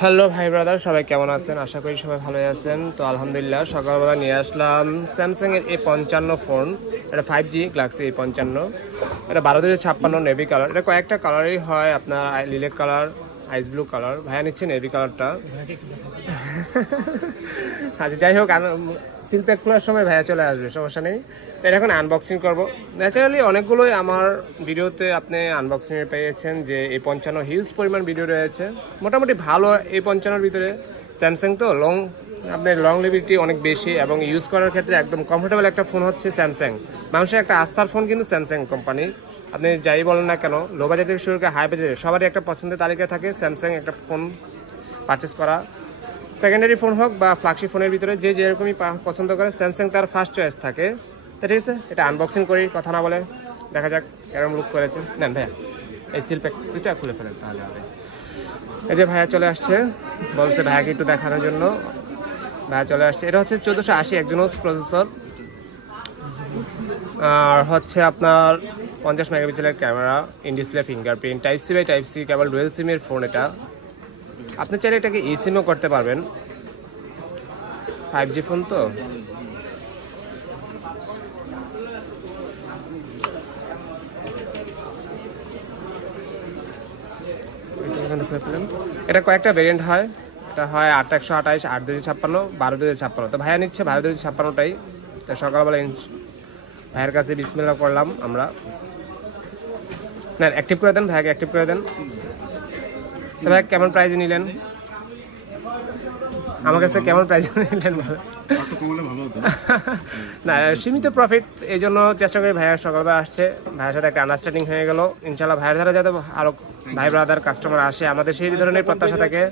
Hello ভাই brother, সবাই কেমন আছেন? আশা করি সবাই ভালোই আছেন। তো আলহামদুলিল্লাহ সকালবেলা নিয়ে আসলাম স্যামসাং এর A55 ফোন। এটা 5G গ্যালাক্সি A55। এটা 12/56 নেভি কালার। এটা কয়েকটা কালারই হয়, আপনার লিলেক কালার, আইস ব্লু কালার। ভাইয়া নিচ্ছে নেভি কালারটা। আচ্ছা যাই হোক, সিল প্যাক খোলার সময় ভাইয়া চলে আসবে, সমস্যা নেই। তো এটা এখন আনবক্সিং করবো। ন্যাচারালি অনেকগুলোই আমার ভিডিওতে আপনি আনবক্সিংয়ে পেয়েছেন, যে A55 হিউজ পরিমাণ ভিডিও রয়েছে। মোটামুটি ভালো A55-র ভিতরে। স্যামসাং তো আপনার লং লিভিটি অনেক বেশি এবং ইউজ করার ক্ষেত্রে একদম কমফোর্টেবল একটা ফোন হচ্ছে স্যামসাং। মানুষের একটা আস্থার ফোন কিন্তু স্যামসাং কোম্পানি। আপনি যাই বলেন না কেন, লো বাজেট থেকে শুরু করে হাই বাজেট সবারই একটা পছন্দের তালিকায় থাকে স্যামসাং একটা ফোন পারচেস করা। সেকেন্ডারি ফোন হোক বা ফ্ল্যাগশিপ ফোনের ভিতরে যে যেরকমই পছন্দ করে, স্যামসাং তার ফার্স্ট চয়েস থাকে। তো ঠিক আছে, এটা আনবক্সিং করি, কথা না বলে দেখা যাক এরকম লুক করেছে। নেন ভাইয়া, এই সিল প্যাকটা খুলে ফেলেন তাহলে হবে। এই যে ভাইয়া চলে আসছে, বলছে ভাইয়াকে একটু দেখানোর জন্য। ভাইয়া চলে আসছে। এটা হচ্ছে 1480 Exynos প্রসেসর, আর হচ্ছে আপনার 50 মেগাপিক্সেলের camera, in display fingerprint, type C by type C cable, dual সিমের ফোন এটা। আপনি চাইলে এটাকে ই সিমও করতে পারবেন, 5G ফোন তো। এটা কয়েকটা ভেরিয়েন্ট হয়। এটা হয় 8/128, 8/256, 12/256। তো ভাইয়া নিচ্ছে 12/256টাই। তো সকালবেলা ভাইয়ের কাছে বিসমিল্লাহ করলাম আমরা। না, অ্যাক্টিভ করে দেন, ভাইয়াকে অ্যাক্টিভ করে দেন। তো ভাই কেমন প্রাইজে নিলেন? আমার কাছে কেমন প্রাইজে নিলেন? না, সীমিত প্রফিট, এই জন্য চেষ্টা করি। ভাইয়ার সকালবেলা আসছে, ভাইয়ের সাথে একটা আন্ডারস্ট্যান্ডিং হয়ে গেল। ইনশাল্লাহ ভাইয়ের ধারা যাতে আরও ভাই ব্রাদার কাস্টমার আসে, আমাদের সেই ধরনের প্রত্যাশা থাকে।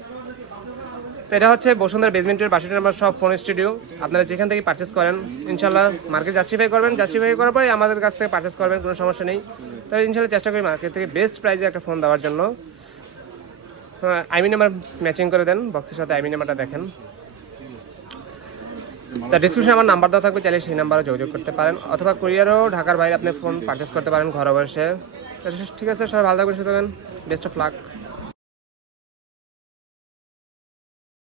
তো এটা হচ্ছে বসুন্ধরা বেসমেন্টের 62 নম্বর সব ফোন স্টুডিও। আপনারা যেখান থেকে পারচেস করেন ইনশাল্লাহ মার্কেট জাস্টিফাই করবেন, জাস্টিফাই করার পরে আমাদের কাছ থেকে পারচেস করবেন, কোনো সমস্যা নেই। তো ইনশাল্লাহ চেষ্টা করি মার্কেট থেকে বেস্ট প্রাইসে একটা ফোন দেওয়ার জন্য। আইমি নাম্বার ম্যাচিং করে দেন, বক্সের সাথে আইমি নাম্বারটা দেখেন। তা ডিসক্রিপশনে আমার নাম্বার দেওয়া থাকবে, চাইলে সেই নাম্বারে যোগাযোগ করতে পারেন, অথবা কুরিয়ারও ঢাকার বাইরে আপনি ফোন পারচেস করতে পারেন ঘরে বসে। ঠিক আছে, সবাই ভালো থাকবেন, সুস্থ থাকবেন, বেস্ট অফ লাক।